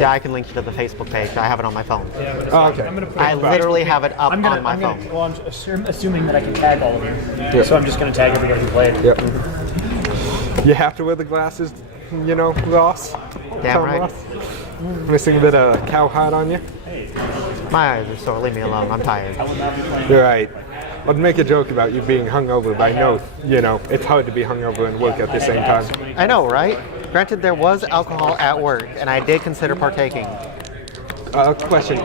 Yeah, I can link you to the Facebook page. I have it on my phone. Yeah, Oh, okay. I'm gonna put I literally have it up on my phone. Well, I'm assuming that I can tag all of you. Yeah. So I'm just going to tag everybody who played. Yep. You have to wear the glasses, you know, Ross. Damn Tom right. Ross. Missing a bit of cowhide on you. My eyes are sore. Leave me alone. I'm tired. You're right. I'd make a joke about you being hungover, but I know, you know, it's hard to be hungover and work at the same time. I know, right? Granted, there was alcohol at work, and I did consider partaking. Question.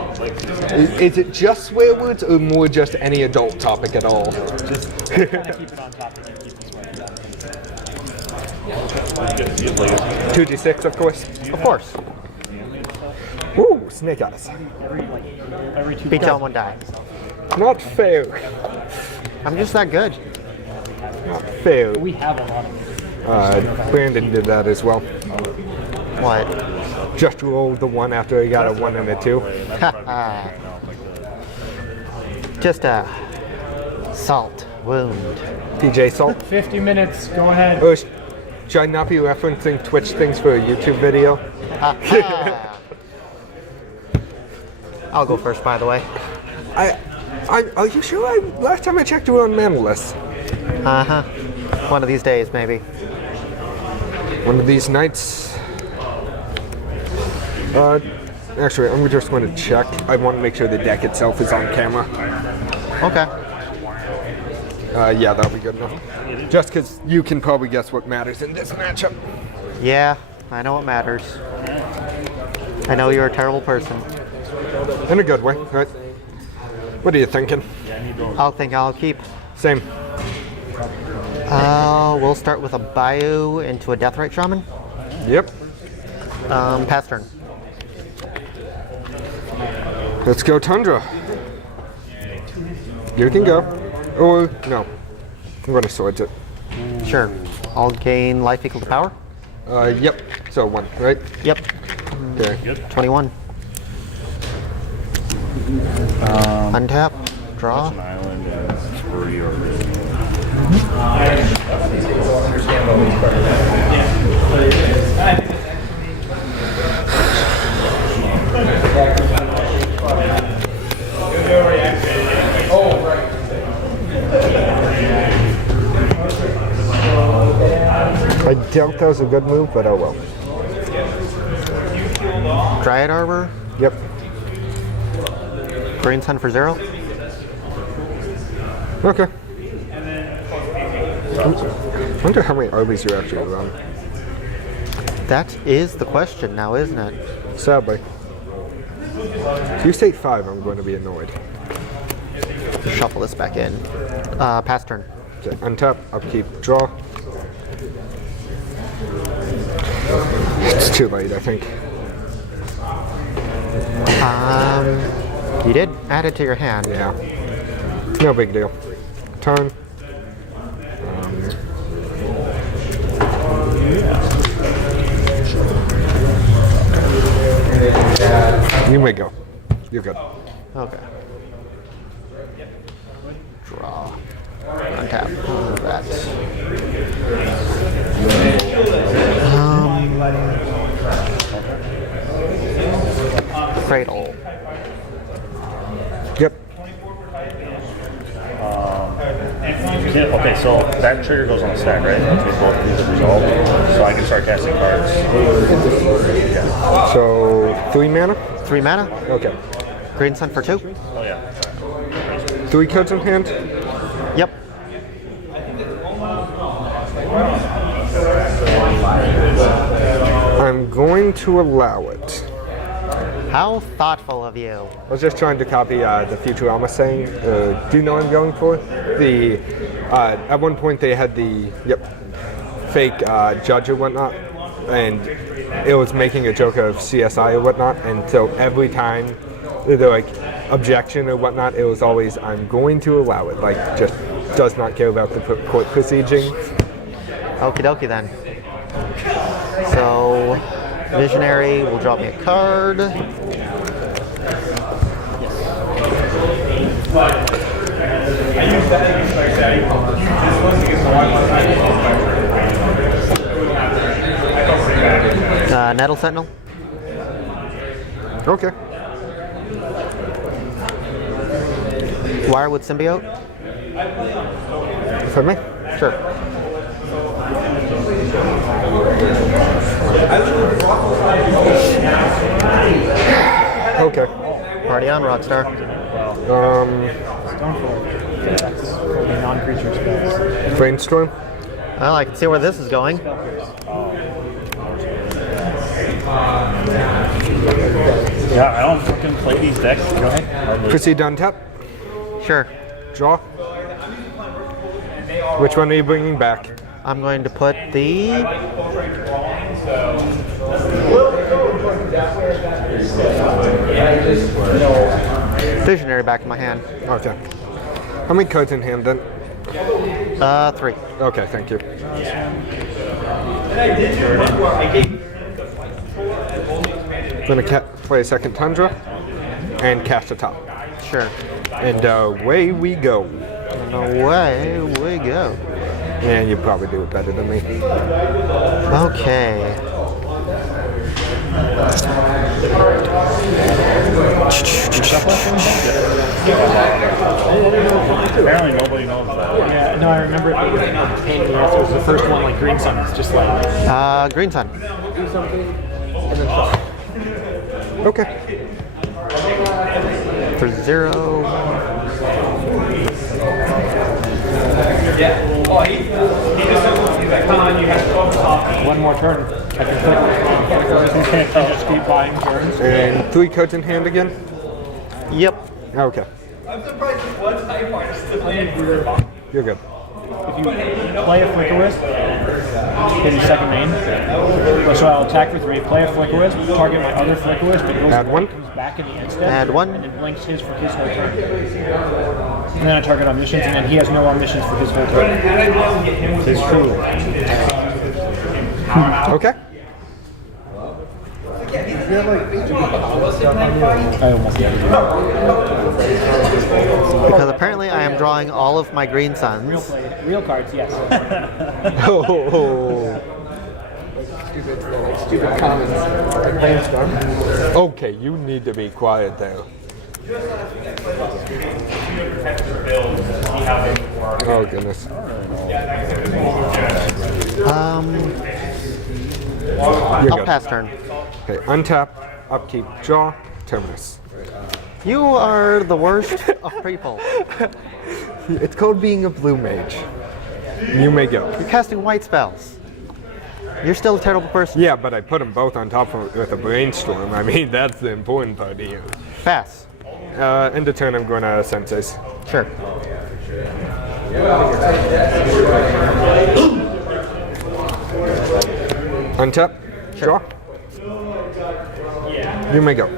Is it just swear words or more just any adult topic at all? Just kind of keep it on topic and keep it sweating. 2d6, of course. Of course. Ooh, snake eyes. Every 2 Beat you on one die. Not fair. I'm just that good. Not fair. We have a lot of Brandon did that as well. What? Just rolled the 1 after he got a 1 and a 2. Just a salt wound. PJ Salt. 50 minutes. Go ahead. Oh, should I not be referencing Twitch things for a YouTube video? I'll go first, by the way. Are you sure? Last time I checked, you were on Manless. Uh-huh. One of these days, maybe. One of these nights. Actually, I'm just going to check. I want to make sure the deck itself is on camera. Okay. Yeah, that'll be good enough. Just because you can probably guess what matters in this matchup. Yeah, I know what matters. I know you're a terrible person. In a good way, right? What are you thinking? I'll keep. Same. We'll start with a Bayou into a Deathrite Shaman. Yep. Pass turn. Let's go Tundra. You can go. Or, no. I'm going to swords it. Sure. I'll gain life equal to power. Yep. So 1, right? Yep. Okay. 21. Untap. Draw. An island and 3 or I doubt that was a good move, but oh well. Dryad Arbor. Yep. Green Sun for 0. Okay. I wonder how many Arby's you actually run. That is the question now, isn't it? Sadly. If you say 5, I'm going to be annoyed. Shuffle this back in. Pass turn. Okay, untap, upkeep, draw. It's too late, I think. You did add it to your hand. Yeah. No big deal. Turn. You may go. You're good. Okay. Draw. Untap. That. Cradle. Yep. Okay, so that trigger goes on the stack, right? So both of these are resolved. So I can start casting cards. Yeah. So 3 mana? 3 mana. Okay. Green Sun for 2. Oh yeah. 3 cards in hand? Yep. I'm going to allow it. How thoughtful of you. I was just trying to copy the Futurama saying. Do you know what I'm going for? The at one point they had the fake judge or whatnot, and it was making a joke of CSI or whatnot, and so every time they're like objection or whatnot, it was always I'm going to allow it. Like just does not care about the court proceedings. Okie dokie then. So, Visionary will draw me a card. Nettle Sentinel. Okay. Wirewood Symbiote? For me? Sure. Okay. Party on, Rockstar. Stonefall. That's only non-creature spells. Brainstorm. Well, I can see where this is going. Yeah, I don't fucking play these decks. Go ahead. Proceed to untap. Sure. Draw. Which one are you bringing back? I'm going to put the Visionary back in my hand. Okay. How many cards in hand then? 3. Okay, thank you. Gonna play a second Tundra and cast the top. Sure. And away we go. And away we go. And you probably do it better than me. Okay. Apparently nobody knows that. Yeah, no, I remember it being a pain in the ass. It was the first one, like Green Sun. It's just like Green Sun. Okay. For 0. one more turn. I can click just keep buying turns. And 3 cards in hand again? Yep. Okay. You're good. If you play a Flicker Wisp, hit your second main. So I'll attack for 3, play a Flicker Wisp, target my other Flicker Wisp, it goes Add 1. comes back in the end step. Add 1. And then blinks his for his whole turn. And then I target omniscience, and then he has no omniscience for his whole turn. It's true. Okay. I almost did. Because apparently I am drawing all of my Green Suns. Real cards, yes. Oh. Stupid comments. Like brainstorm. Okay, you need to be quiet there. Oh goodness. You're I'll good. pass turn. Okay, untap, upkeep, draw, terminus. You are the worst of people. It's called being a blue mage. You may go. You're casting white spells. You're still a terrible person. Yeah, but I put them both on top of, with a brainstorm. I mean, that's the important part here. Pass. End of turn, I'm going to Sensei's. Sure. Untap, draw. You may go.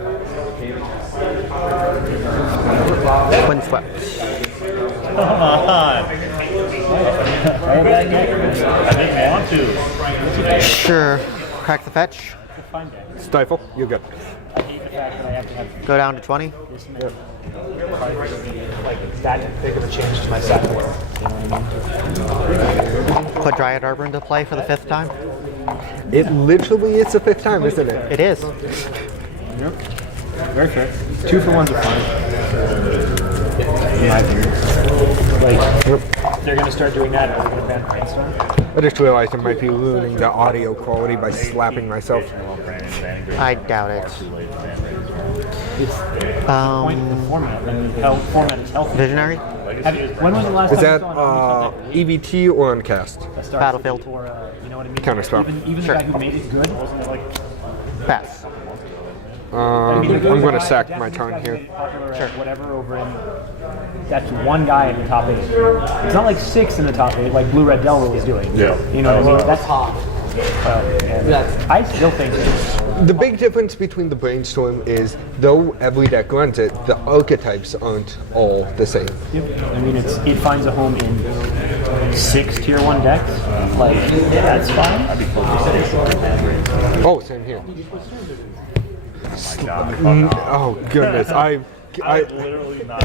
Windswept. Come on. I didn't want to. Sure. Crack the fetch. Stifle, you're good. Go down to 20. That big of a change to my second world. Put Dryad Arbor into play for the 5th time. It literally is the 5th time, isn't it? It is. Yep. Very fair. 2 for 1's are fine. In my opinion. Like, they're going to start doing that. Are they going to ban Brainstorm? I just realized I might be ruining the audio quality by slapping myself. I doubt it. Point of the format. And the format is healthy. Visionary. When was the last Is time that you saw an EVT or on cast? Battlefield. Or, you know what I mean? Counterspell. Even Sure. the guy who made it good wasn't like. Pass. I'm going to sack my turn here. Sure. Whatever over in. That's one guy in the top 8. It's not like 6 in the top 8 like Blue Red Delver was doing. Yeah. You know what I mean? That's hot. I still think The big difference between the brainstorm is, though every deck runs it, the archetypes aren't all the same. I mean, it finds a home in 6 tier 1 decks. Like, that's fine. I'd be Oh, same here. Oh goodness, I'm literally not.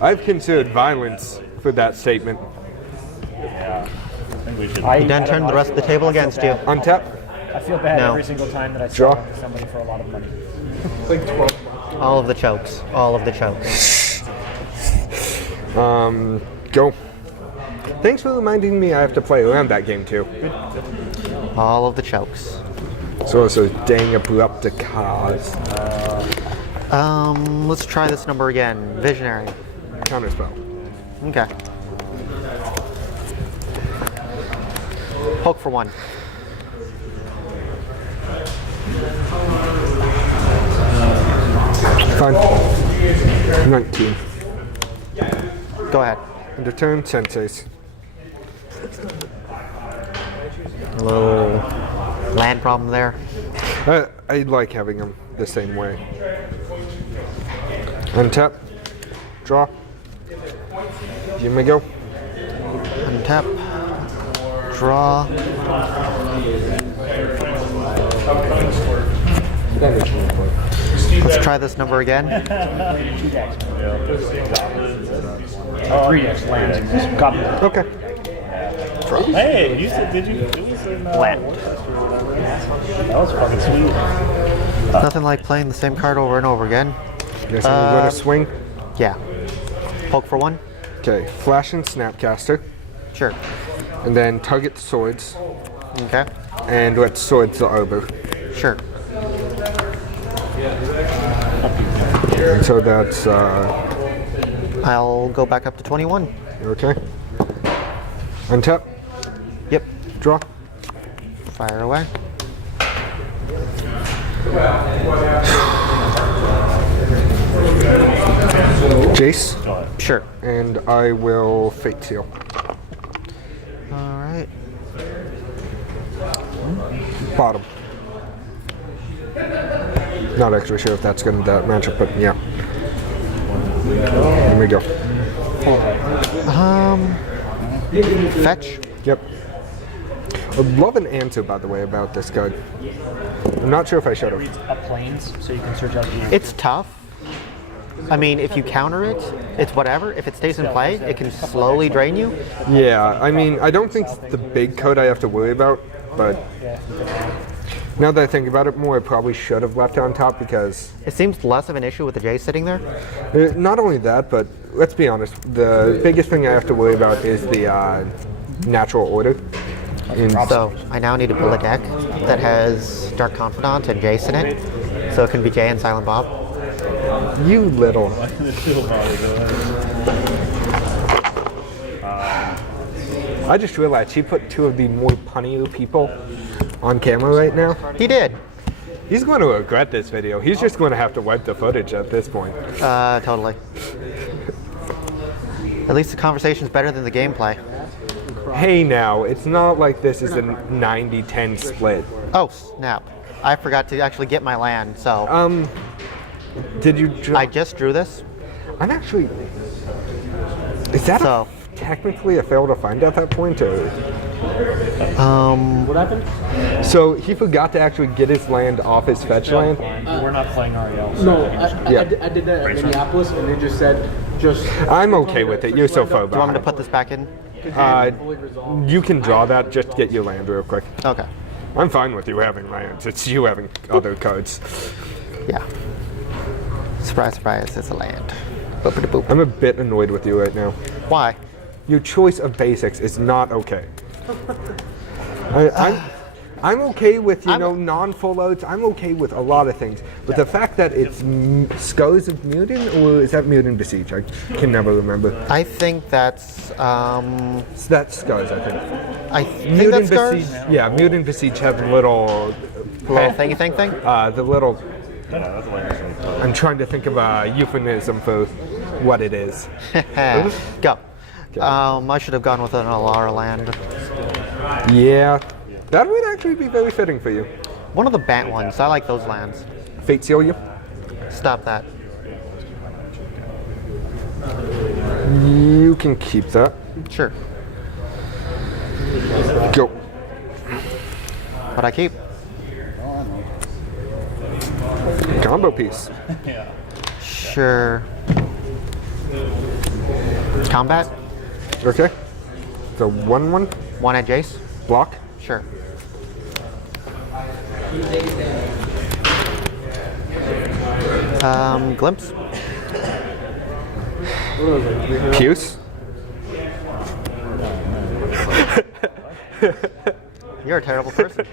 I've considered violence for that statement. Yeah. I think we should. You done turned the rest of the table against you. Untap, I feel bad No. every single time that I Draw. sell somebody for a lot of money. Like 12. All of the chokes. All of the chokes. Go. Thanks for reminding me I have to play around that game too. All of the chokes. So also dang abrupt cars. Let's try this number again. Visionary. Counterspell. Okay. Poke for 1. Fine. 19. Go ahead. End of turn, senses. A little land problem there. I like having them the same way. Untap. Draw. You may go. Untap. Draw. Let's try this number again. 2 decks. 3 decks lands in this. Got it. Okay. Hey, you said, did you? It was in Land. That was fucking sweet. Nothing like playing the same card over and over again. Guess I'm going to swing. Yeah. Poke for 1. Okay. Flash and Snapcaster. Sure. And then target swords. Okay. And let swords the arbor. Sure. So that's I'll go back up to 21. okay. Untap. Yep. Draw. Fire away. Jace. Sure. And I will Fate Seal. All right. Bottom. Not actually sure if that's going to match up, but yeah. Here we go. Fetch. Yep. I'd love an answer, by the way, about this card. I'm not sure if I should have. Up planes, so you can search out the It's tough. I mean, if you counter it, it's whatever. If it stays in play, it can slowly drain you. Yeah, I mean, I don't think it's the big code I have to worry about, but now that I think about it more, I probably should have left it on top because It seems less of an issue with the J sitting there. not only that, but let's be honest, the biggest thing I have to worry about is the natural order. And So I now need to build a deck that has Dark Confidant and Jace in it, so it can be Jay and Silent Bob. you little. I just realized he put 2 of the more punnier people on camera right now. He did. He's going to regret this video. He's just going to have to wipe the footage at this point. Totally. At least the conversation's better than the gameplay. Hey now, it's not like this is a 90-10 split. Oh, snap. I forgot to actually get my land, so Did you I just drew this. I'm actually... Is that So- technically a fail to find at that point? Or? What happened? So he forgot to actually get his land off his fetch land? We're not playing REL. So No, Yeah. I did that at Minneapolis, and they just said, just... I'm okay with it. You're so far Do you want me to behind. put this back in? fully resolved. You can draw that, just get your land real quick. Okay. I'm fine with you having lands. It's you having other cards. Yeah. Surprise, surprise, it's a land. Boopity boop. I'm a bit annoyed with you right now. Why? Your choice of basics is not okay. I'm okay with, non-full outs. I'm okay with a lot of things. But the fact that it's Scars of Mutant, or is that Mutant Besiege? I can never remember. I think that's So that's Scars, I think. I think that's Scars. Besiege, yeah, Mutant Besiege have little, Thingy thing. the little, I'm trying to think of a euphemism for what it is. Go. I should have gone with an Alara land. Yeah, that would actually be very fitting for you. One of the Bant ones. I like those lands. Fate Seal you? Stop that. You can keep that. Sure. Go. What I keep? Combo piece. Sure. Combat? Okay. So 1/1 One at Jace? block. Sure. Glimpse. Puce. You're a terrible person.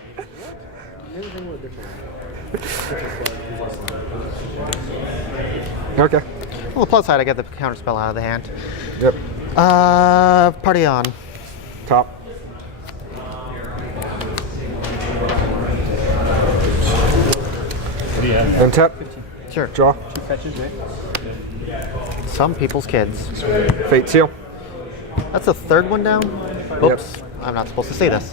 Okay. Well, the plus side, I get the counter spell out of the hand. Yep. Party on. Top. What do you have? Untap. Sure. Draw. Two fetches, right? Some people's kids. Fate Seal. That's the third one down? Oops. I'm not supposed to say this.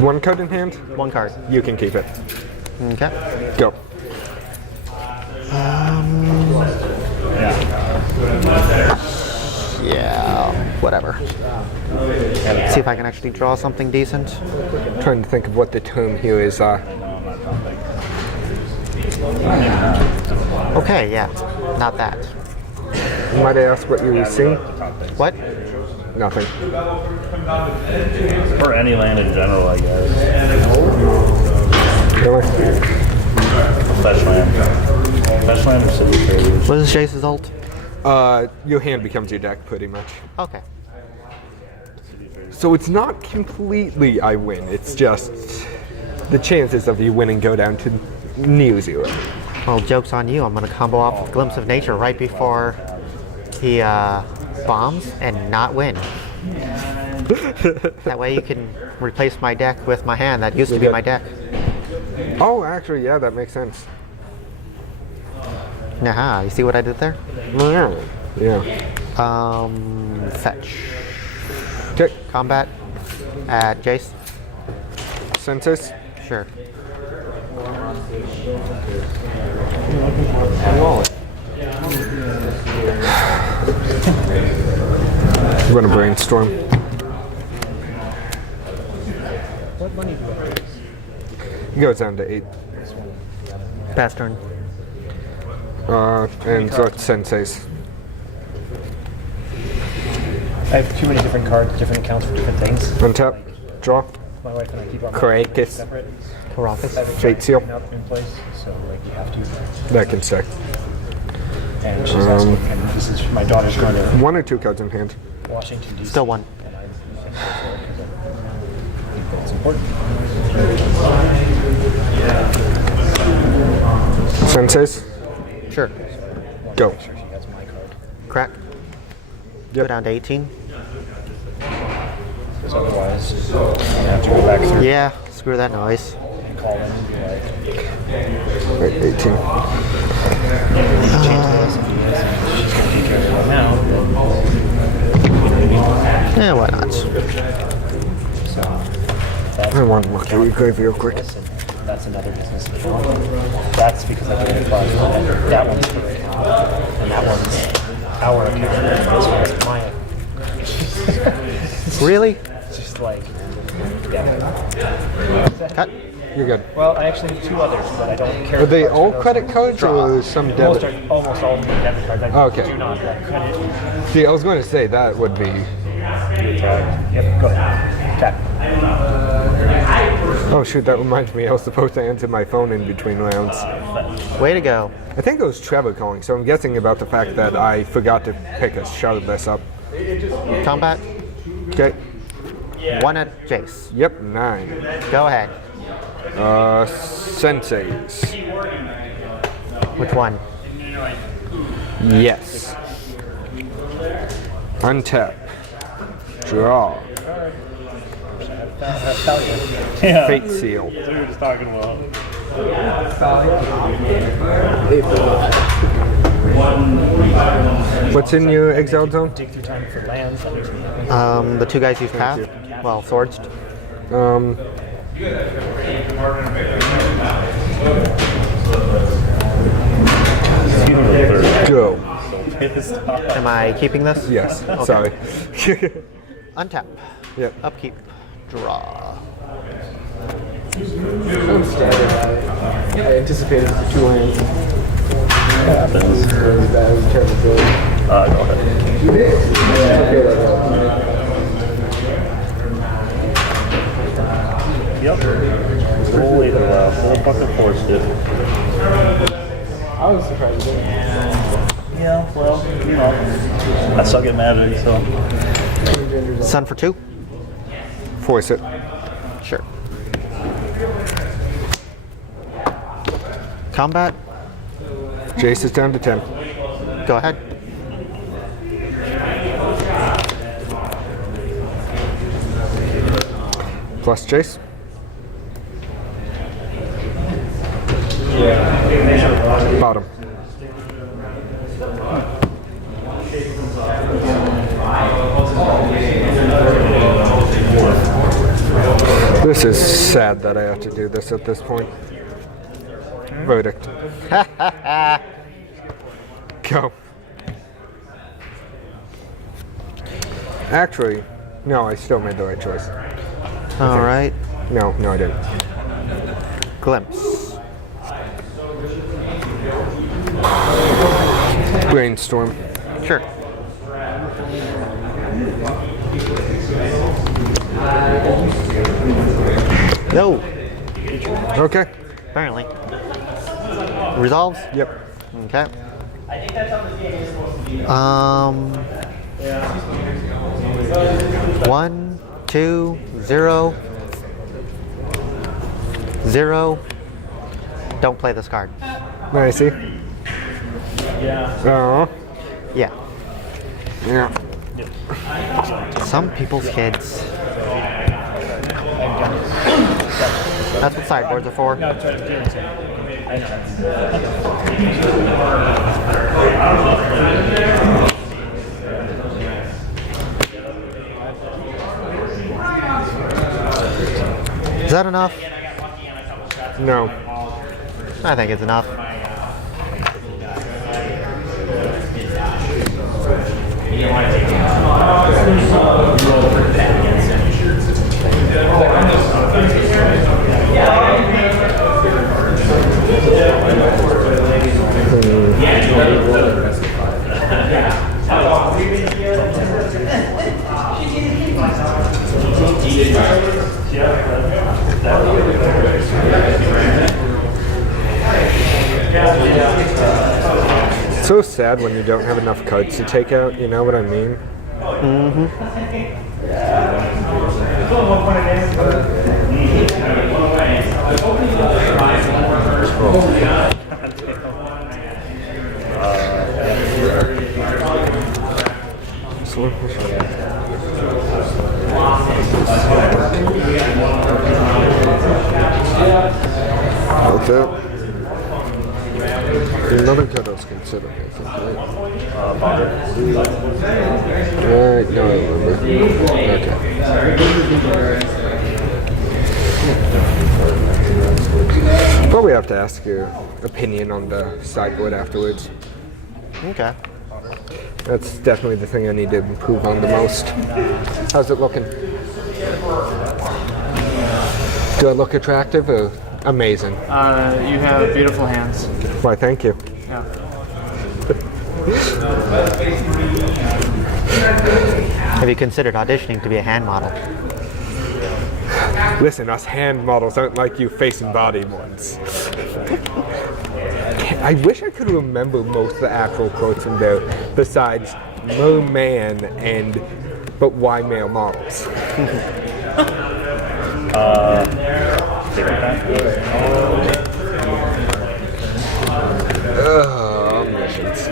One card in hand. One card. You can keep it. Okay. Go. Yeah, whatever. See if I can actually draw something decent. Trying to think of what the term here is. Okay, yeah. Not that. Might I ask what you were seeing? What? Nothing. Or any land in general, I guess. Really? Fetch land. Fetch land or city traders. What is Jace's ult? Your hand becomes your deck, pretty much. Okay. So it's not completely I win. It's just the chances of you winning go down to near zero. Well, joke's on you. I'm going to combo off with Glimpse of Nature right before he bombs and not win. That way you can replace my deck with my hand that used to be good. my deck. Oh, actually, yeah, that makes sense. Nah, you see what I did there? Yeah. Fetch. Okay. Combat at Jace. Census. Sure. I'm gonna brainstorm. What money do I raise? It goes down to 8. Pass turn. And so it's Sensei's. I have too many different cards, different accounts for different things. Untap. Draw. My wife and I keep our Krakus. separate. Caracas. Fate Seal. Up in place, so like you have to. That can stay. And she's asking, and this is my daughter's going to 1 or 2 cards in hand. Washington D.C. Still one. And I think that's important. Sensei's. Sure. Go. Make sure she has my card. Crack. Go down to 18. Because otherwise, I'm gonna have to go back through Yeah, screw that noise. and call in and be like, Right, 18. change this and do this. And she's going to take care of it right now. Yeah, why not? So that's I want to look at your grave real quick. this, and that's another business account. That's because I did it twice. That one's her account, and that one's our account. This one's my account. Really? It's just like, yeah. Cut. You're good. Well, I actually have 2 others, but I don't care. Are they much for all those. credit cards or some Almost, debit? almost all of them are debit cards. I Okay. do not have credit. See, I was going to say that would be. Yep, go ahead. Tap. Oh shoot, that reminds me. I was supposed to answer my phone in between rounds. Way to go. I think it was Trevor calling, so I'm guessing about the fact that I forgot to pick a shardless up. Combat. Okay. 1 at Jace. Yep, 9. Go ahead. Sensei's. Which one? Yes. Untap. Draw. Yeah. Fate Seal. That's what we were just talking about. What's in your exile zone? Dig through time for lands. That makes me happy. The 2 guys use path. Well, swords. Go. Am I keeping this? Yes. Okay. Sorry. Untap. Yep. Upkeep. Draw. I anticipated 2 hands. Happens. It was bad. It was a terrible build. Go ahead. Yep. We'll leave it alone. We'll fucking force it. I was surprised it didn't. Yeah, well, you know. I suck at Magic, so. Sun for 2. Force it. Sure. Combat. Jace is down to 10. Go ahead. Plus Jace. Bottom. This is sad that I have to do this at this point. Verdict. Go. Actually, no, I still made the right choice. All right. No, I didn't. Glimpse. Brainstorm. Sure. No. Okay. Apparently. Resolves? Yep. Okay. 1, 2, 0, 0. Don't play this card. I see. Oh. Yeah. Yeah. Some people's kids. That's what sideboards are for. No, it's right. Jaden's saying. I Is that enough? No. I think it's enough. It's so sad when you don't have enough cards to take out, you know what I mean? Okay. Another card I was considering, I think, right? Right, no, I remember. Okay. Probably have to ask your opinion on the sideboard afterwards. Okay. That's definitely the thing I need to improve on the most. How's it looking? Do I look attractive or amazing? You have beautiful hands. Why, thank you. Yeah. Have you considered auditioning to be a hand model? Listen, us hand models aren't like you face and body ones. I wish I could remember most of the actual quotes in there, besides merman and but why male models? Omniscience.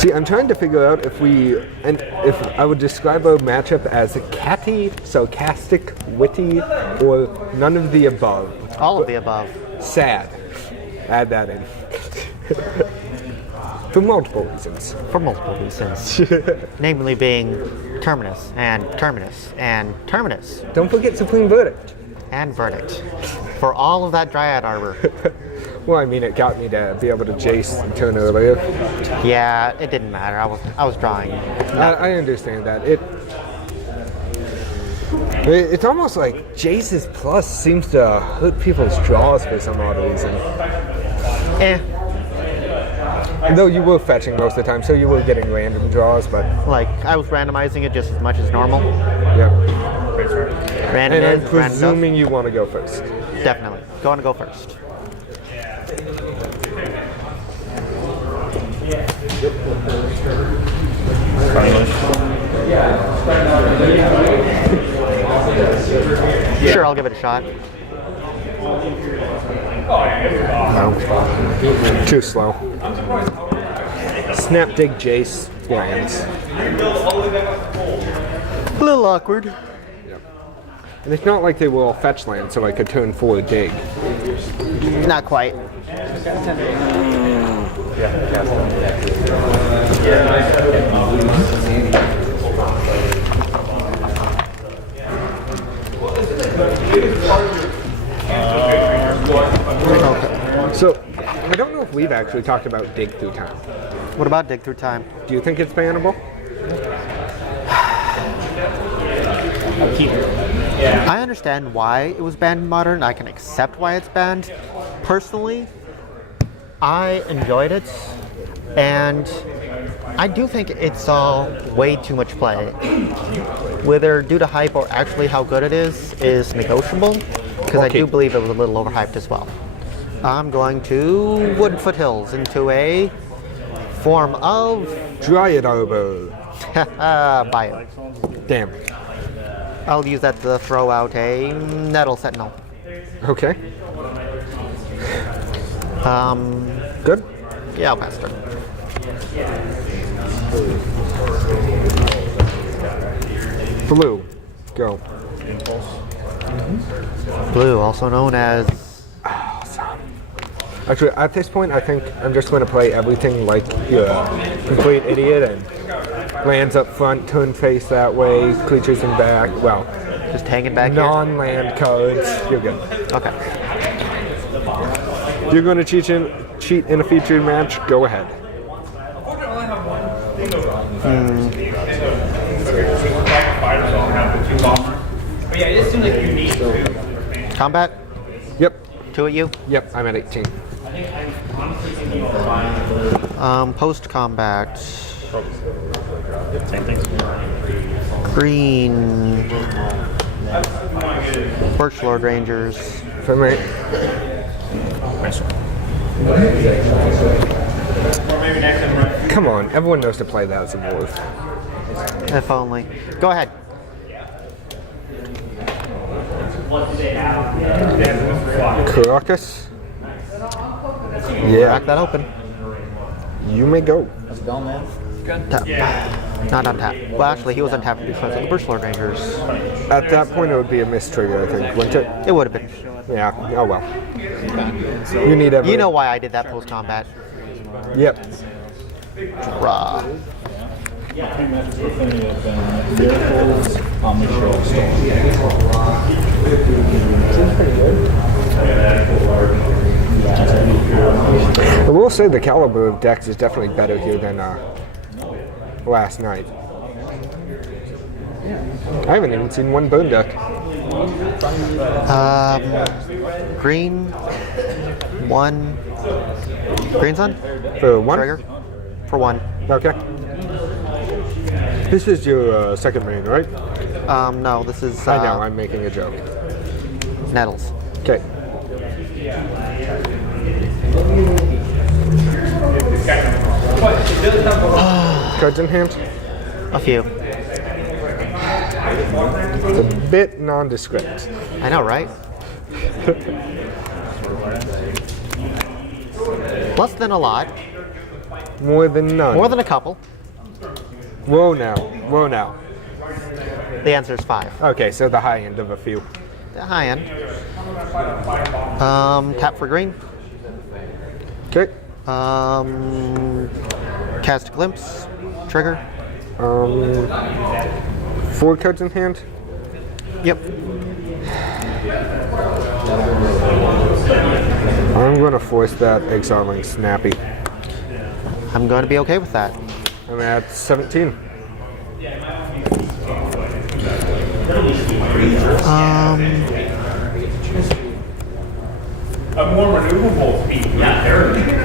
See, I'm trying to figure out if I would describe our matchup as catty, sarcastic, witty, or none of the above. All of the above. Sad. Add that in. For multiple reasons. For multiple reasons. Namely being Terminus, and Terminus, and Terminus, Don't forget Supreme Verdict. and Verdict. For all of that Dryad arbor. Well, I mean, it got me to be able to Jace and turn earlier. Yeah, it didn't matter. I was drawing. I understand that. It's almost like Jace's plus seems to hurt people's draws for some odd reason. Eh. Though you were fetching most of the time, so you were getting random draws, but Like, I was randomizing it just as much as normal. yeah. Great start. Brandon And I'm is. Brandon does. presuming you want to go first. Definitely. Go first. Sure, I'll give it a shot. No. Too slow. Snap dig Jace lands. A little awkward. And it's not like they will all fetch land, so I could turn 4 dig. Not quite. Okay. So, I don't know if we've actually talked about dig through time. What about dig through time? Do you think it's bannable? I understand why it was banned in Modern. I can accept why it's banned. Personally, I enjoyed it, and I do think it's all way too much play. Whether due to hype or actually how good it is negotiable, because I do believe it was a little overhyped as well. I'm going to Woodfoot Hills into a form of Dryad Arbor. bio. Damn. I'll use that to throw out a Nettle Sentinel. Okay. Good. Yeah, I'll pass turn. Blue. Go. Blue, also known as Actually, at this point, I think I'm just going to play everything like you're a complete idiot and lands up front, turn face that way, creatures in back. Well, just hanging back non-land cards. You're good. here. Okay. You're going to cheat in a featured match? Go ahead. Combat? Yep. 2 at you? Yep, I'm at 18. Post combat. Same things. Green. Birch Lord Rangers. For me. Nice one. Come on, everyone knows to play that as a wolf. If only. Go ahead. Caracas? Crack Yeah, that open. you may go. How's it going, man? Tap. Not on tap. Well, actually, he was on tap because of the Birch Lord Rangers. At that point, it would be a miss trigger, I think, wouldn't it? It would have been. Yeah, oh well. You need every... You know why I did that post combat. Yep. Raw. Vehicles on the I will say the caliber of decks is definitely better here than last night. I haven't even seen one burn deck. Green. 1. Green's on? For one? Trigger. For 1. Okay. This is your second main, right? No, this is I know, I'm making a joke. Nettles. Okay. Cards in hand? A few. It's a bit nondescript. I know, right? Less than a lot. More than none. More than a couple. Whoa now. Whoa now. The answer is 5. Okay, so the high end of a few. The high end. Tap for green. Okay. Cast a glimpse. Trigger. 4 cards in hand? Yep. I'm going to force that exiling Snappy. I'm going to be okay with that. I'm at 17. A more maneuverable speed. Yeah,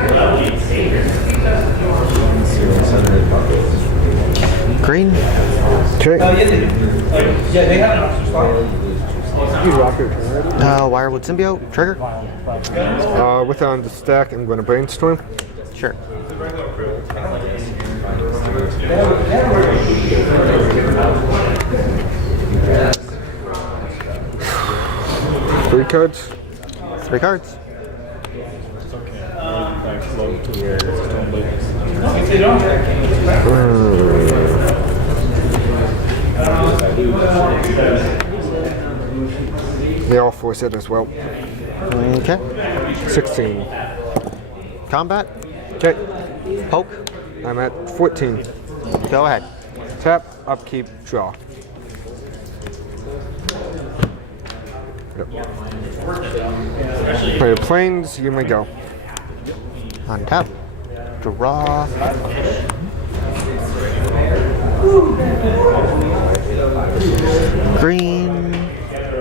that would be insane. Green. Okay. Wirewood Symbiote. Trigger. With on the stack, I'm going to brainstorm. Sure. Three cards. 3 cards. They all force it as well. Okay. 16. Combat. Okay. Poke. I'm at 14. Go ahead. Tap, upkeep, draw. Yep. Play the planes, you may go. Untap. Draw. Green.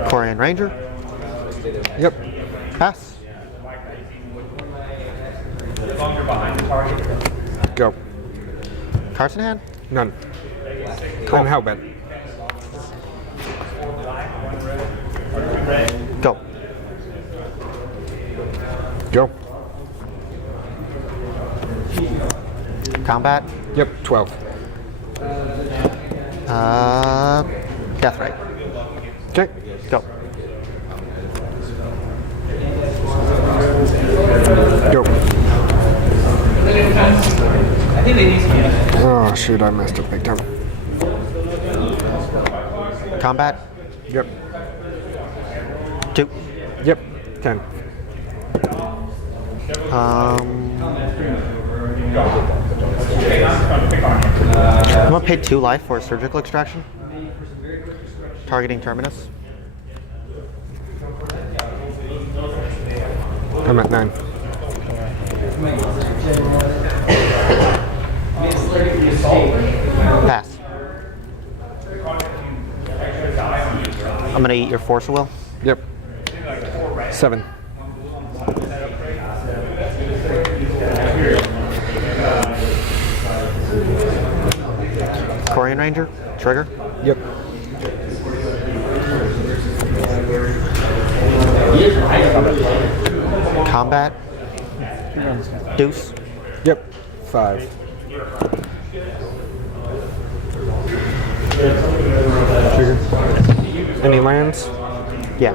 Corian Ranger. Yep. Pass. Go. Cards in hand. None. I'm hellbent. Go. Go. Combat. Yep, 12. Death Ray. Okay. Go. Go. Oh, shoot, I messed up big time. Combat. Yep. 2. Yep. 10. I'm gonna pay 2 life for a surgical extraction. Targeting Terminus. I'm at 9. Pass. I'm gonna eat your Force of Will. Yep. 7. Corian Ranger. Trigger. Yep. Combat. Deuce. Yep. 5. Any lands? Yeah.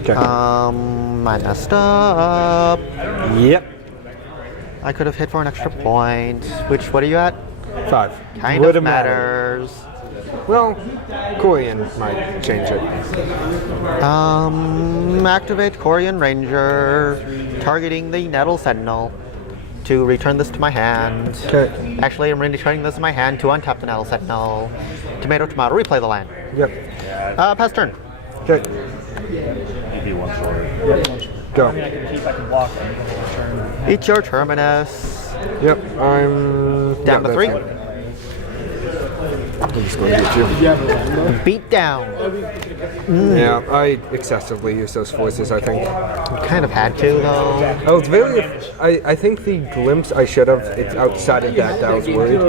Okay. I messed up. Yep. I could have hit for an extra point. What are you at? 5. Kind Would of have mattered. matters. Well, Corian might change it. Activate Corian Ranger, targeting the Nettle Sentinel to return this to my hand. Okay. Actually, I'm returning this to my hand to untap the Nettle Sentinel. Tomato, tomato, replay the land. Yep. Pass turn. Okay. You'd be one short. Go. I mean, I can keep, I can block them the whole turn. Eat your Terminus. Yep. I'm Down to that's 3. fine. I'm just going to get you. Beat down. Yeah, I excessively use those forces, I think. Kind of had to, though. I was very. I think the glimpse I should have, it's outside of that I was worried.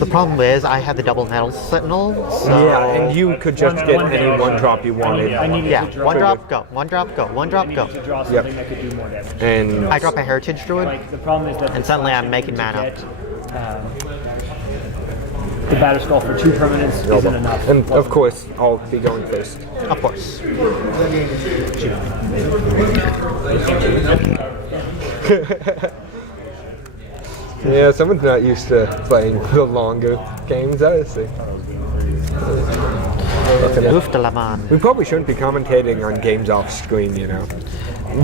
The problem is, I had the double Nettle Sentinel. So Yeah, and you could just get any one drop you wanted. I needed yeah, to draw. one drop, go. One drop, go. One drop, I go. needed to draw Yep. something that could do more damage. And I drop a Heritage Druid. Like the problem is that And suddenly I'm making mana. The Batter Skull for 2 permanents isn't enough. and of course, I'll be going first. Of course. Yeah, someone's not used to playing the longer games, I see. Oof de la man. We probably shouldn't be commentating on games off screen, you know.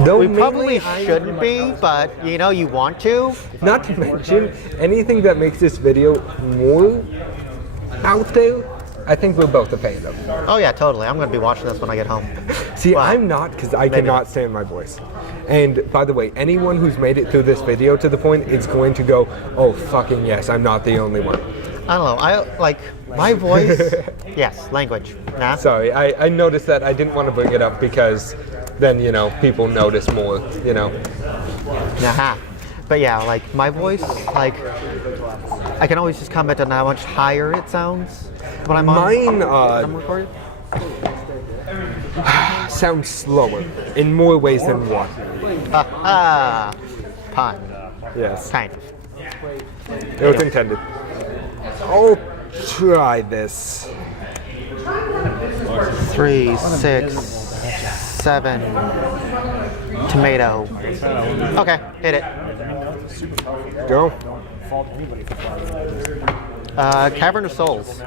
Though We mainly probably shouldn't be, but you know, you want to. Not to mention anything that makes this video more out there. I think we're both a fan of. Oh yeah, totally. I'm going to be watching this when I get home. See, Well, I'm not because I cannot stand my voice. And by the way, anyone who's made it through this video to the point is going to go, oh fucking yes, I'm not the only one. I don't know. I like my voice. Yes, language. Nah. Sorry, I noticed that. I didn't want to bring it up because then, you know, people notice more, you know. Nah. But yeah, like my voice, like I can always just comment on how much higher it sounds when I'm on. Mine I'm recorded. sounds slower in more ways than one. Pun. Yes, Kind of. it was intended. I'll try this. 3, 6, 7. Tomato. Okay, hit it. Go. Cavern of Souls.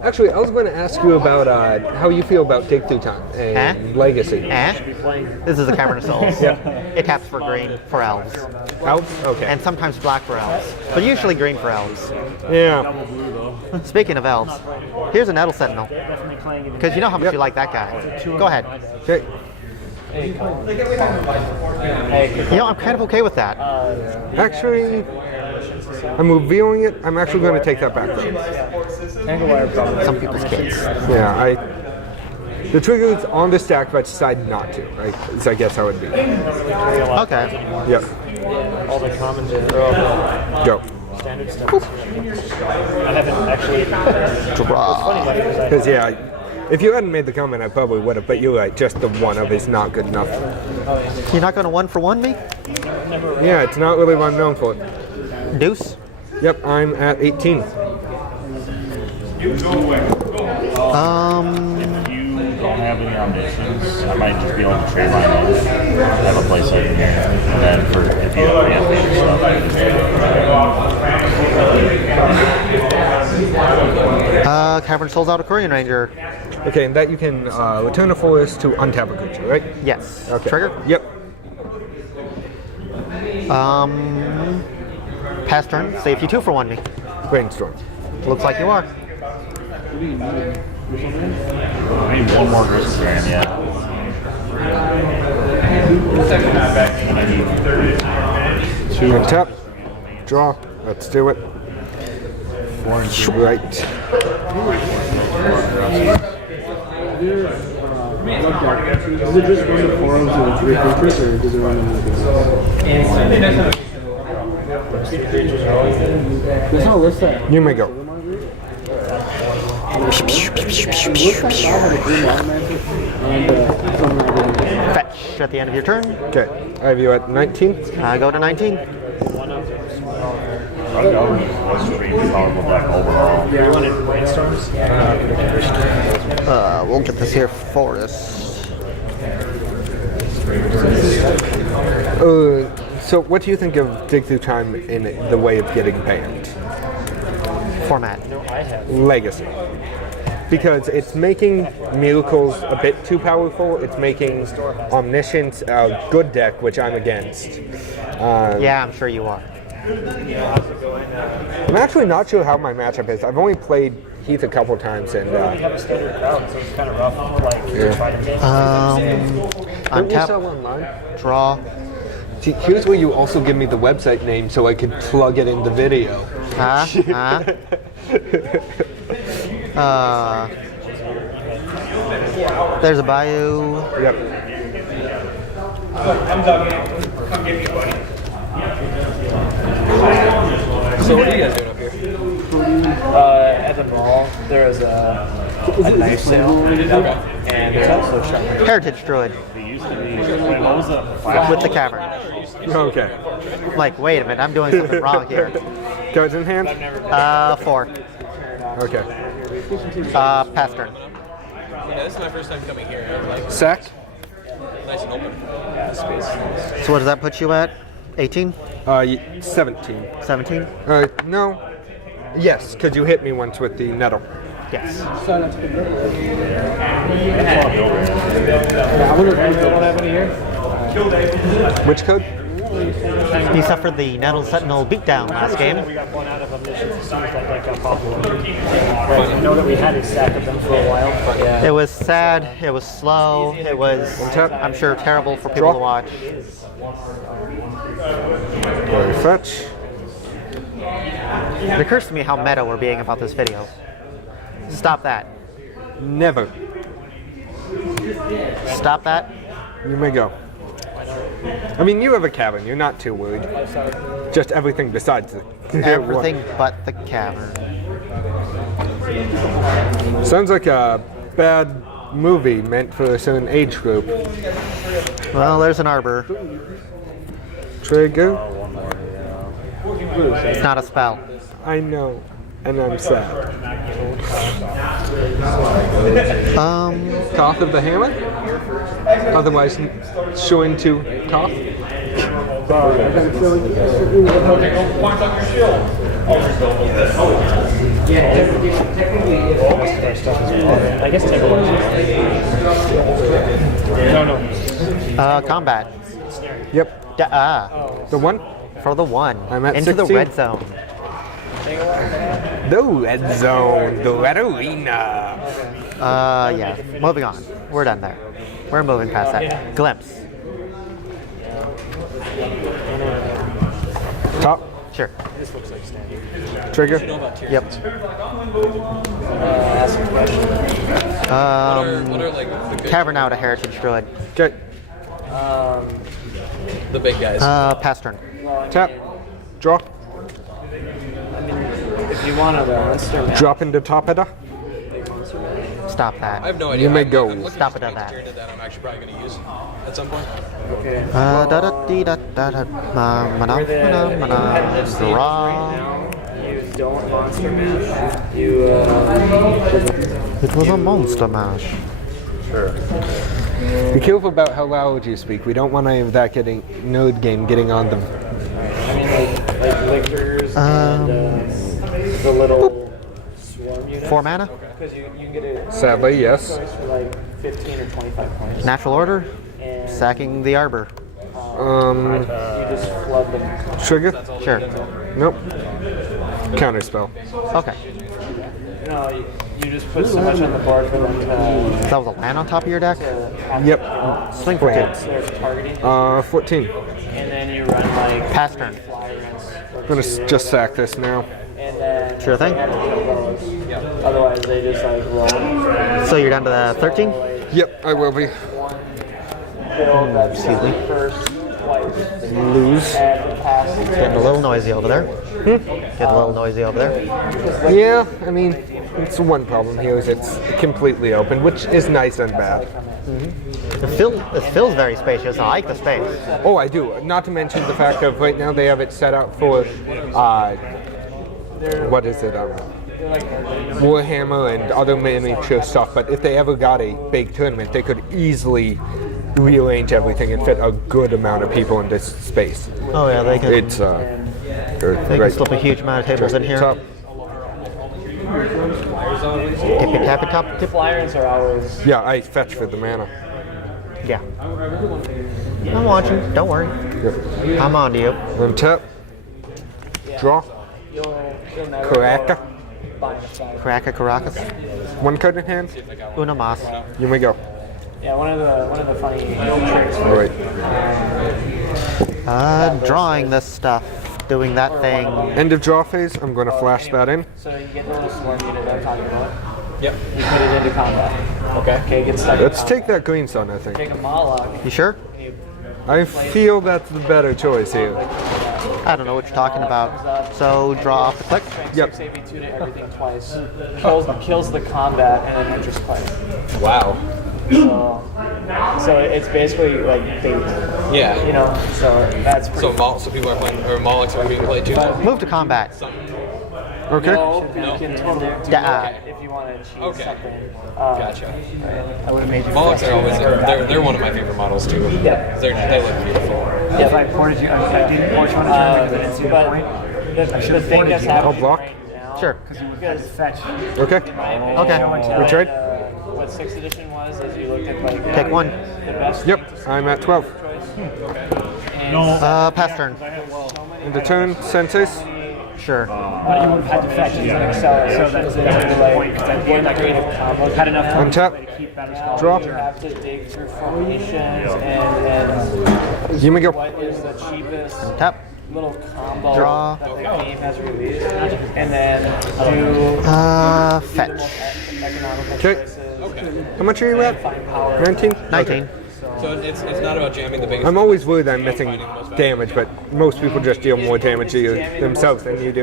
Actually, I was going to ask you about how you feel about Dig Through Time and Legacy. This is a Cavern of Souls. It taps for green for elves. Elves? Okay. And sometimes black for elves. But usually green for elves. Yeah. Speaking of elves, here's a Nettle Sentinel. Because you know how much you like that guy. Go ahead. Okay. You know, I'm kind of okay with that. Actually, I'm revealing it. I'm actually going to take that back. Some people's kids. Yeah, the trigger is on the stack, but I decided not to. Right? So I guess how it would be. Okay. Yep. All the commons are Go. standard stuff. I haven't actually. Draw. Because yeah, if you hadn't made the comment, I probably would have. But you're right. Just the one of is not good enough. You're not going to 1-for-1 me? Yeah, it's not really what I'm known for. Deuce? Yep, I'm at 18. If you don't have any auditions, I might just be like a trade line and have a place like here. And then for if you have animated stuff, I can just Cavern Souls out of Korean Ranger. Okay, and that you can return a forest to untap a creature, right? Yes. Okay. Trigger? Yep. Pass turn. Save you 2-for-1 me. Brainstorm. Looks like you are. I need one more Grizzly Grand, yeah. Untap. Draw. Let's do it. Right. Does it just run the forums of the 3 creatures, or does it run them There's no list that. You may go. Fetch at the end of your turn. Okay. I have you at 19. I go to 19. Was pretty powerful deck overall. You wanted brainstorms? We'll get this here forest. So what do you think of Dig Through Time in the way of getting banned? Format. Legacy. Because it's making miracles a bit too powerful. It's making omniscience a good deck, which I'm against. Yeah, I'm sure you are. I'm actually not sure how my matchup is. I've only played Heath a couple times, and have a standard crowd, so it's kind of rough. Like, to try to make don't you Untap. sell online? Draw. See, here's where you also give me the website name so I can plug it in the video. There's a bayou. Yep. Come get me, buddy. So what are you guys doing up here? at the mall, there was a knife sale, and there's also a shop. Heritage Druid What was the with the cavern. Okay. Like, wait a minute, I'm doing something wrong here. Cards in hand? 4. Okay. Pass turn. Yeah, this is my first time coming here. I'm like, Sack? nice and open. So what does that put you at? 18? 17. 17? No. Yes, because you hit me once with the nettle. Yes. Which code? You suffered the Nettle Sentinel beatdown last game. We got blown out of omniscience as soon as that deck got popular. I know that we had a stack of them for a while, but yeah. It was sad, it was slow, it was, I'm sure, terrible for people to watch. Very fetch. It occurs to me how meta we're being about this video. Stop that. Never. Stop that. You may go. I mean, you have a cavern. You're not too worried. Just everything besides it. Everything but the cavern. Sounds like a bad movie meant for a certain age group. Well, there's an arbor. Trigger? It's not a spell. I know, and I'm sad. Cough of the hammer? Otherwise, showing to cough? I guess take a look. No. Combat. Yep. The one? For the one. I'm at Into 16. the red zone. The red zone, the red arena. Yeah. Moving on. We're done there. We're moving past that. Glimpse. Top, Sure. trigger. Yep. What are like the good, Cavern out a heritage druid. Okay, the big guys? Pass turn. tap, draw, If you want to monster match, drop into top header. Stop I that. have no idea. You may I'm go. looking Stop for it on something that. that's that I'm actually probably going to use at some point. okay. Da da dee da da da mana For the mana mana competitive stages right draw. now, you don't monster match. You It was a monster mash. Be careful about how loud you speak. We don't want any of that nerd game getting on them. I mean like lickers and the little swarm units. 4 mana. Because you can get a Sadly, yes. choice for like 15 or 25 points. Natural order. And Sacking the arbor. you just flood them. Trigger. Sure. Nope. Counter spell. Okay. No, you just put so much on the board for them That was a land on top of your deck. to have Yep. Swing for 2. their targeting. 14. And then you run like Pass turn. fly rinse or I'm gonna two, just sack this now. and then Sure thing. they have to kill those. Otherwise they just like roll. So you're down to the 13? Yep, I will be. Build that Excuse me. first twice. Lose. And pass Getting a little noisy over there. Getting a little noisy over there. Yeah, I mean, it's one problem here is it's completely open, which is nice and bad. It feels very spacious. I like the space. Oh, I do. Not to mention the fact of right now they have it set up for, what is it? Warhammer and other miniature stuff. But if they ever got a big tournament, they could easily rearrange everything and fit a good amount of people in this space. Oh yeah, they can. It's They can slip a huge amount of tables in here. Top. Tippy tappy top tip. fly rinse are always Yeah, I fetch for the mana. Yeah. I'm watching. Don't worry. Yep. I'm on to you. Untap. Draw. you'll never Cracker. bind a side. Caracas, Caracas. One card in hand. Una mas. You may go. Yeah, one of the funny tricks. All right. Drawing this stuff. Doing that thing. End of draw phase. I'm going to flash that in. So you get the little swarm unit I'm talking about. Yep. You put it into combat. Okay, get stuck. Let's take that green sun, I think. Take a Moloch. You sure? And you I feel that's the better choice here. I don't know what you're talking about. So draw off the click. Yep. 6 AB2 to everything twice. Kills the combat and then enters play. Wow. So it's basically like bait. Yeah. You know, so that's pretty So people are playing, or Molochs are being played too. Move to combat. Okay. No, you can totally do Yeah. that if you want to cheat Okay. something. Gotcha. I would have made you. Molochs are always they're one of my favorite models too. Yeah. They look beautiful. If I ported you, I didn't port you on a turn because I didn't see the point. The thing that's happening block. right now, Sure. because fetch. Okay. Okay. We trade? What 6th edition was is you looked at like Take one. the best. Yep. I'm at 12. Pass turn. End of turn. Senses. Sure. But you would have had to fetch using Excel, so that's it. Like, because I did like creative combos. Had enough time Untap. to keep better spells. Draw. You have to dig through formations and You may go. what is the cheapest Tap. little combo Draw. that the game has released, and then do Fetch. economical Okay. choices. How much are you at? Find power. 19? 19. So it's not about jamming the biggest. I'm always worried that I'm missing damage, but most people just deal more damage to you themselves than you do.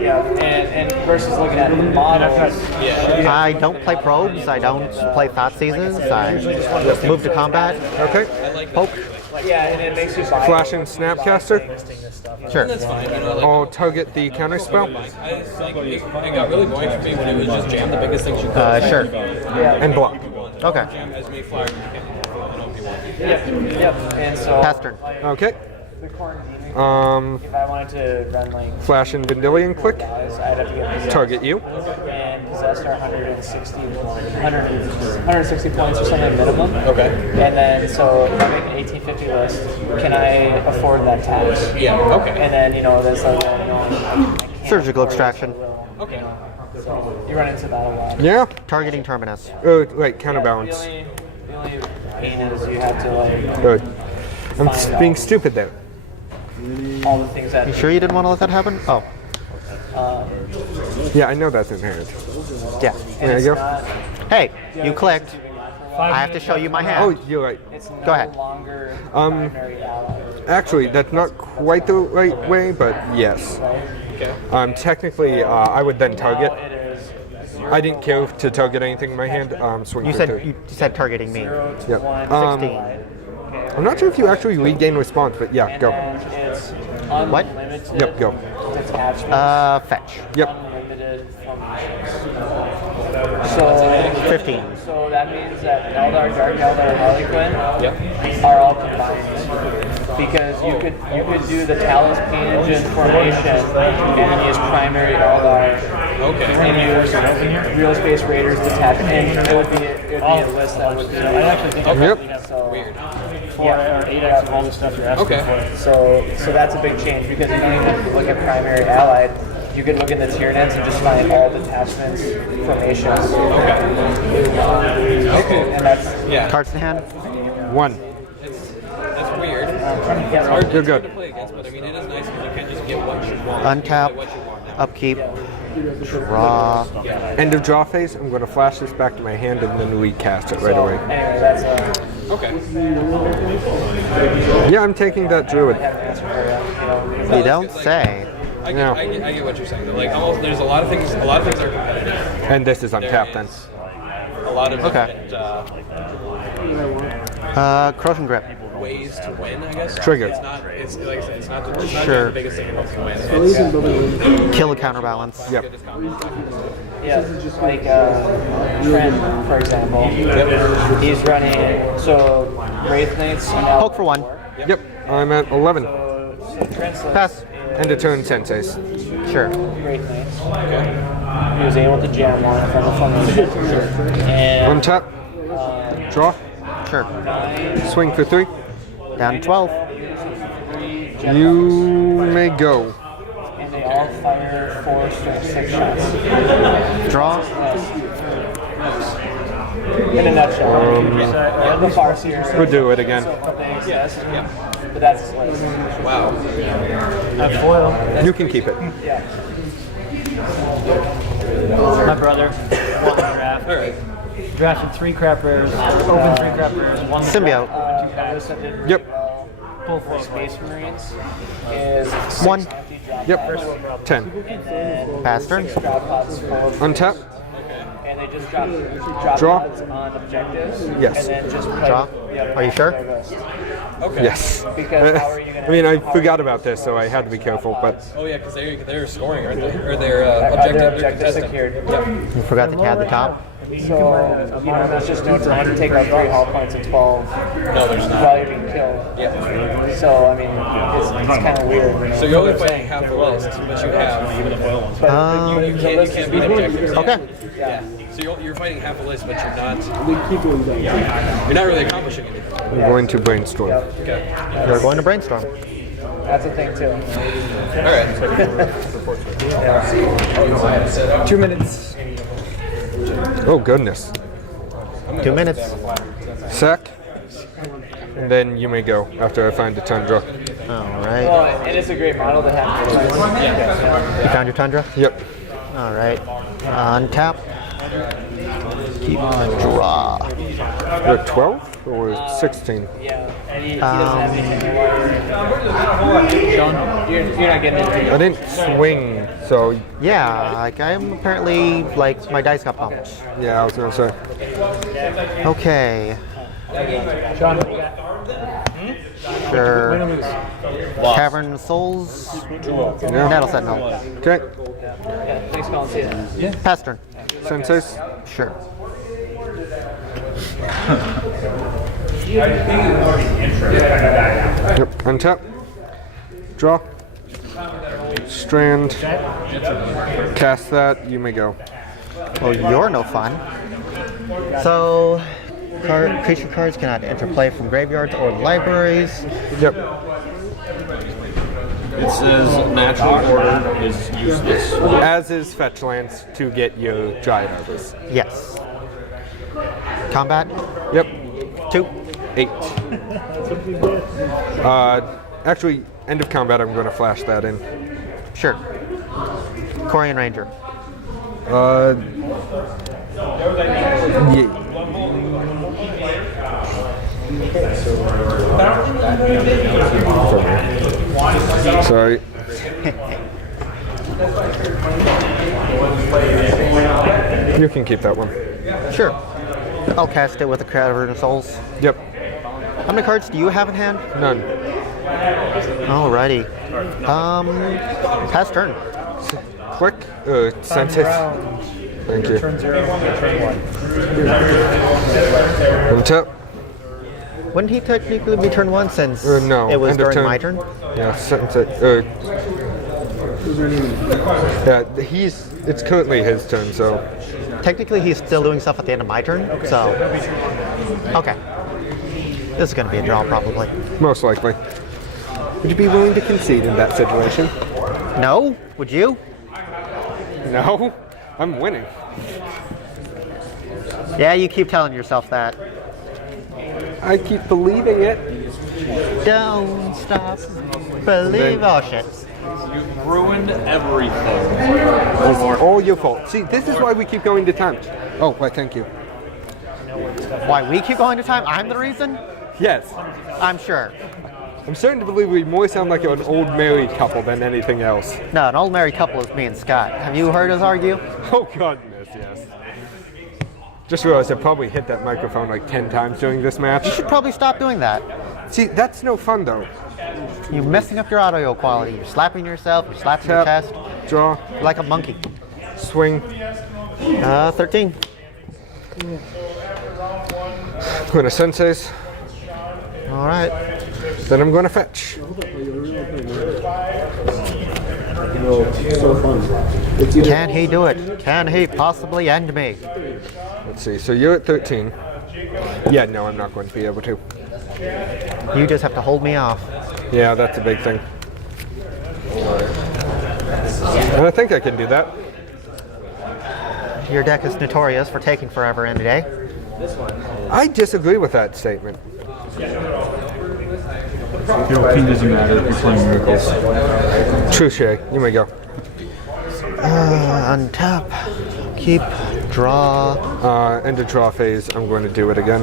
Yeah, and versus looking at the models, I don't play probes. I don't play thought seasons. I just move to combat. Okay. Poke. yeah, and it makes you buy Flash and Snapcaster. Sure. That's fine. You know, like, I'll target the counter spell. I like it got really boring for me when it was just jam the biggest things you could. Sure. And block. Okay. Jam as many flyers as you can. I know if you want. Yep. And so Pass turn. Okay. the corn demon, If if I wanted to run like Flash and Vendilion click. guys, I'd have to get possessed. Target you. And possessed are 160 points or something minimum. Okay. And then so if I make an 1850 list, can I afford that tax? Yeah. Okay. And then that's like I can't Surgical afford it, extraction. so Okay. So you run into that a lot. Yeah. Targeting Terminus. Wait, counterbalance. The only pain is you have to like Good. I'm being stupid there. all the things that You sure you didn't want to let that happen? Oh. Yeah, I know that's inherent. Yeah. There you go. Hey, you clicked. I have to show you my Oh, hand. you're right. it's Go ahead. no longer primary ally. Actually, that's not quite the right way, but yes. Technically, I would then target. It is I didn't care to target anything in my hand. Swing You for said three. you said targeting me. 0 to Yep. 1, 16. I'm not sure if you actually regain response, but yeah, and go. then it's What? unlimited Yep, go. detachment. Fetch. Yep. Unlimited formations. So 15. So that means that Eldar, Dark Eldar, Harlequin Yep. are all combined. Because you could do the Talos Penagen formation and use primary Eldar Okay. and use Real Space Raiders detachment. And it would be a list that would be I actually think Yep. so Weird. 4 or 8x of all the stuff you're asking Okay. for. So that's a big change because you don't even look at primary allied. You could look in the tier nets and just find all detachments, formations. Okay. And that's Yeah. Cards in hand. 1. That's weird. It's hard You're to good. play against, but I mean, it is nice because you can just get what you want. Untap. What you want now. Upkeep. Draw. End of draw phase, I'm going to flash this back to my hand and then recast it right away. anyway, that's Okay. Yeah, I'm taking that druid. You don't say. I Yeah. get what you're saying. Though. Like, almost, there's a lot of things are competitive. And this is There untapped then. is a lot of Okay. different, Corrosion Grip. ways to win, I guess. Trigger. It's not. It's like I said. It's not the Sure. the biggest thing about to win. It's Kill a counterbalance. Yep. yeah, like Trent, for example. He's running Wraith Knights and Poke for 1. Yep, I'm at 11. So Trent's Pass. End of turn senseis. Sure. Wraith Knights. He was able to jam one from the formation. And Untap. Draw. Sure. Swing for 3. Down to 12. You may go. and they all fire 4 strength 6 shots. Draw. In a nutshell. The Farseers. We'll do it again. They exist, but that's like, wow. Foil. You can keep it. yeah. My brother won the draft. All right. Drafted 3 crap rares, opened 3 crap rares, won the Symbiote. Others that did really Yep. well full for foil. Space Marines is 6 1. empty drop Yep. pods, 10. and then Pass turn. 6 drop pods full of Untap. and they just drop Draw. pods on objectives. Yes. And then just play, Draw. yeah, Are you sure? play list. Okay. Yes. Because how are you gonna? I mean, I forgot about this, so I had to be careful, but Oh yeah, because they're scoring, aren't they? Or they're Their objective. They're objective contesting. secured. You forgot the cat at the top. So, there's just no time to take out 3 hull points in 12 No, there's not. while you're being killed. Yeah. So, I mean, it's kind of weird. You know? So you're only fighting half the list, but you have. But You can't beat objectives. Okay. Yeah. So you're fighting half the list, but you're not. You're not really accomplishing anything. I'm going to brainstorm. Okay. We're going to brainstorm. that's a thing, too. All right. 2 minutes. Oh, goodness. 2 minutes. Sack. And then you may go after I find the Tundra. All right. Well, and it's a great model to have. You found your Tundra? Yep. All right. Untap. Keep draw. Or 12 or 16? Yeah. And he doesn't have anything to worry. Sean, you're not getting into I it. didn't swing, so Yeah, like I'm apparently like my dice got pumped. yeah, I was gonna say. Okay. John, Sure. win or lose? Cavern of Souls. Yeah. Nettle Sentinel. Okay. Yeah, thanks, Colin. See ya. Pass turn. Senseis. Sure. Yep. Untap. Draw. Strand. Cast that. You may go. Well, you're no fun. So, creature cards cannot enter play from graveyards or libraries. Yep. It says natural order is useless. As is fetch lands to get your Dryad Arbors. Yes. Combat. Yep. 2. 8. Actually, end of combat. I'm going to flash that in. Sure. Corian Ranger. Yeah. Sorry. You can keep that one. Sure. I'll cast it with a Cavern of Souls. Yep. How many cards do you have in hand? None. Alrighty. Pass turn. Click. Senses. Thank you. Turn 0, turn 1. Untap. Wouldn't he technically be turn 1 since No. it was End of during turn. my turn? Yeah. Senses. Yeah. It's currently his turn, so. Technically, he's still doing stuff at the end of my turn, so. Okay. This is going to be a draw, probably. Most likely. Would you be willing to concede in that situation? No? Would you? No. I'm winning. Yeah, you keep telling yourself that. I keep believing it. Don't stop. Believe. Oh, shit. You've ruined everything. It's all your fault. See, this is why we keep going to time. Oh, why, thank you. Why we keep going to time? I'm the reason? Yes. I'm sure. I'm starting to believe we more sound like an old married couple than anything else. No, an old married couple is me and Scott. Have you heard us argue? Oh, goodness, yes. Just realized I probably hit that microphone like 10 times during this You match. should probably stop doing that. See, that's no fun, though. You're messing up your audio quality. You're slapping yourself. You're slapping your Tap, chest. draw, You're like a monkey. swing. 13. Going to Senseis. All right. Then I'm going to fetch. Can he do it? Can he possibly end me? Let's see. So you're at 13. Yeah, no, I'm not going to be able to. You just have to hold me off. Yeah, that's a big thing. And I think I can do that. Your deck is notorious for taking forever in a day. I disagree with that statement. Your opinion doesn't matter if you're playing miracles. Touche. You may go. Untap. Keep. Draw. End of draw phase. I'm going to do it again.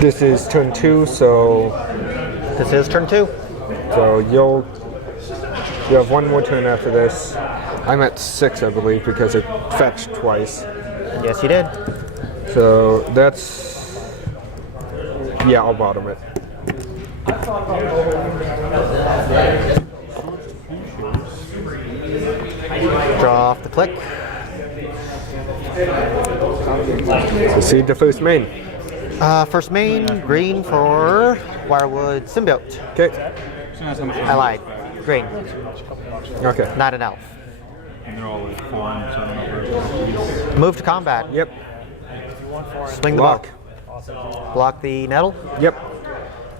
This is turn 2, so This is turn 2. you have one more turn after this. I'm at 6, I believe, because I fetched twice. Yes, you did. So that's, yeah, I'll bottom it. Draw off the click. Proceed to first main. First main, green for Wirewood Symbiote. Okay. I lied. Green, Okay. not an elf. And they're all like formed, so I don't know where. Move to combat. Yep. Swing the Block. buck. Block the nettle. Yep.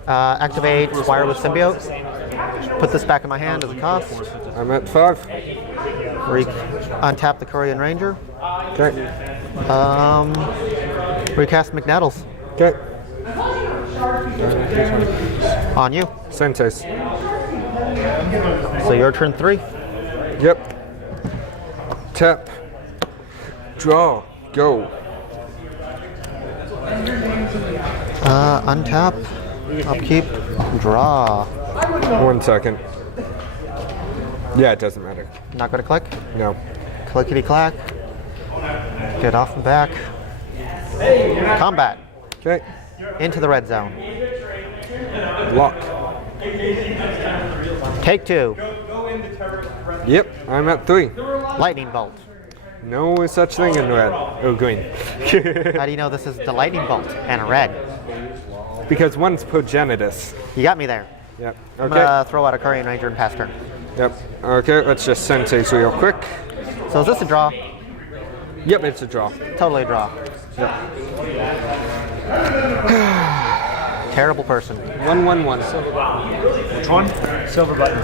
Activate Wirewood Symbiote. Put this back in my hand as a cost. I'm at 5. Untap the Corian Ranger. Okay. Recast McNettles. Okay. On you. Senses. So your turn 3. Yep. Tap. Draw. Go. Untap. Upkeep. Draw. 1 second. Yeah, it doesn't matter. Not gonna click. No. Clickety clack. Get off and back. Combat. Okay. Into the red zone. Lock. Take 2. Yep, I'm at 3. Lightning bolt. No such thing in red. Oh, green. How do you know this is the lightning bolt and a red? Because one's progenitus. You got me there. Yep. I'm Okay. gonna throw out a Courier Ranger and pass turn. Yep. Okay, let's just senses real quick. So is this a draw? Yep, it's a draw. Totally a draw. Yep. Terrible person. 1/1/1. Which one? Silver button.